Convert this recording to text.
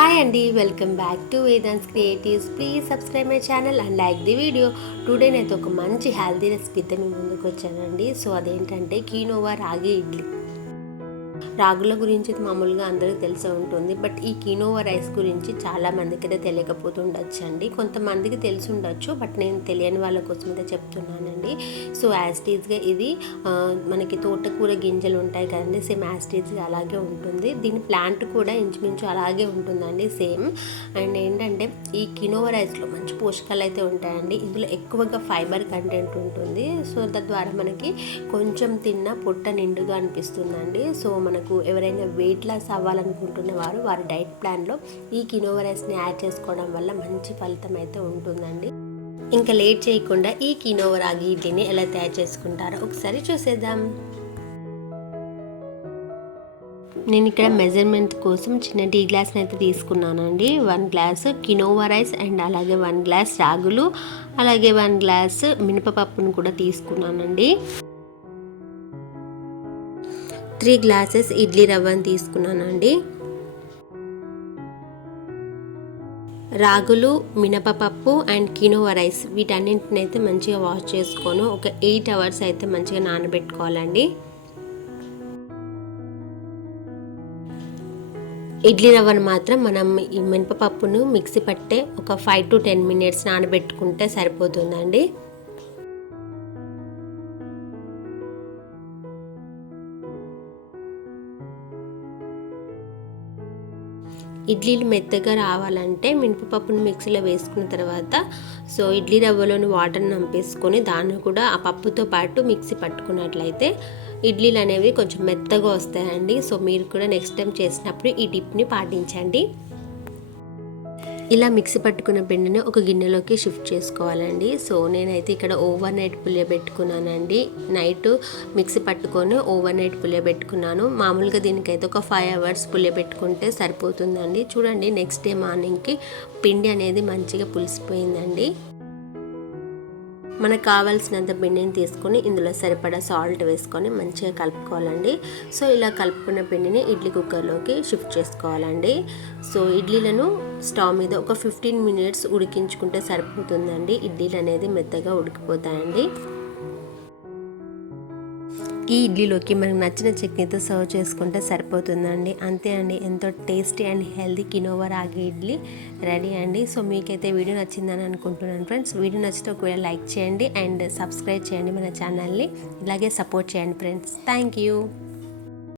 Hi అండి, welcome back to Vedan's creatives. Please subscribe my channel and like the video. Today నేను ఒక మంచి healthy రెసిపీతో మీ ముందుకు వచ్చానండి. సో అదేంటంటే కీనోవా రాగి ఇడ్లీ. రాగుల గురించి మామూలుగా అందరికీ తెలిసే ఉంటుంది, బట్ ఈ కీనోవా రైస్ గురించి చాలా మందికి అయితే తెలియకపోతుండొచ్చు అండి. కొంతమందికి తెలిసి ఉండొచ్చు, బట్ నేను తెలియని వాళ్ళ కోసం అయితే చెప్తున్నానండి. సో యాస్టీజ్గా ఇది మనకి తోటకూర గింజలు ఉంటాయి కదండి, సేమ్ యాస్టీజ్గా అలాగే ఉంటుంది. దీని ప్లాంట్ కూడా ఇంచుమించు అలాగే ఉంటుందండి, సేమ్. అండ్ ఏంటంటే ఈ కీనోవా రైస్లో మంచి పోషకాలు అయితే ఉంటాయండి. ఇందులో ఎక్కువగా ఫైబర్ కంటెంట్ ఉంటుంది. సో తద్వారా మనకి కొంచెం తిన్న పొట్ట నిండుగా అనిపిస్తుందండి. సో మనకు ఎవరైనా వెయిట్ లాస్ అవ్వాలనుకుంటున్న వారి డైట్ ప్లాన్లో ఈ కీనోవా రైస్ని యాడ్ చేసుకోవడం వల్ల మంచి ఫలితం అయితే ఉంటుందండి. ఇంకా లేట్ చేయకుండా ఈ కీనోవా రాగి ఇడ్లీని ఎలా తయారు చేసుకుంటారో ఒకసారి చూసేద్దాం. నేను ఇక్కడ మెజర్మెంట్ కోసం చిన్న టీ గ్లాస్ని అయితే తీసుకున్నానండి. 1 గ్లాస్ కినోవా రైస్ అండ్ అలాగే 1 గ్లాస్ రాగులు, అలాగే 1 గ్లాస్ మినపపప్పును కూడా తీసుకున్నానండి. 3 గ్లాసెస్ ఇడ్లీ రవ్వని తీసుకున్నానండి. రాగులు, మినపపప్పు అండ్ కినోవా రైస్ వీటన్నింటిని అయితే మంచిగా వాష్ చేసుకొని ఒక 8 అవర్స్ అయితే మంచిగా నానబెట్టుకోవాలండి. ఇడ్లీ రవ్వను మాత్రం మనం ఈ మినపపప్పును మిక్సీ పట్టే ఒక 5 to 10 minutes నానబెట్టుకుంటే సరిపోతుందండి. ఇడ్లీలు మెత్తగా రావాలంటే మినపప్పును మిక్సీలో వేసుకున్న తర్వాత సో ఇడ్లీ రవ్వలోని వాటర్ని నంపేసుకొని దాన్ని కూడా ఆ పప్పుతో పాటు మిక్సీ పట్టుకున్నట్లయితే ఇడ్లీలు అనేవి కొంచెం మెత్తగా వస్తాయండి. సో మీరు కూడా నెక్స్ట్ టైం చేసినప్పుడు ఈ టిప్ని పాటించండి. ఇలా మిక్సీ పట్టుకున్న పిండిని ఒక గిన్నెలోకి షిఫ్ట్ చేసుకోవాలండి. సో నేనైతే ఇక్కడ ఓవర్ నైట్ పులియబెట్టుకున్నానండి. నైట్ మిక్సీ పట్టుకొని ఓవర్ నైట్ పులియబెట్టుకున్నాను. మామూలుగా దీనికైతే ఒక 5 hours పులియబెట్టుకుంటే సరిపోతుందండి. చూడండి, నెక్స్ట్ డే మార్నింగ్కి పిండి అనేది మంచిగా పులిసిపోయిందండి. మనకు కావాల్సినంత పిండిని తీసుకొని ఇందులో సరిపడా సాల్ట్ వేసుకొని మంచిగా కలుపుకోవాలండి. సో ఇలా కలుపుకున్న పిండిని ఇడ్లీ కుక్కర్లోకి షిఫ్ట్ చేసుకోవాలండి. సో ఇడ్లీలను స్టవ్ మీద ఒక 15 minutes ఉడికించుకుంటే సరిపోతుందండి. ఇడ్లీలు అనేది మెత్తగా ఉడికిపోతాయండి. ఈ ఇడ్లీలోకి మనకు నచ్చిన చట్నీతో సర్వ్ చేసుకుంటే సరిపోతుందండి. అంతే అండి, ఎంతో టేస్టీ అండ్ హెల్తీ కినోవా రాగి ఇడ్లీ రెడీ అండి. సో మీకైతే వీడియో నచ్చిందని అనుకుంటున్నాను ఫ్రెండ్స్. వీడియో నచ్చితే ఒకవేళ లైక్ చేయండి అండ్ సబ్స్క్రైబ్ చేయండి మన ఛానల్ని. ఇలాగే సపోర్ట్ చేయండి ఫ్రెండ్స్. Thank you.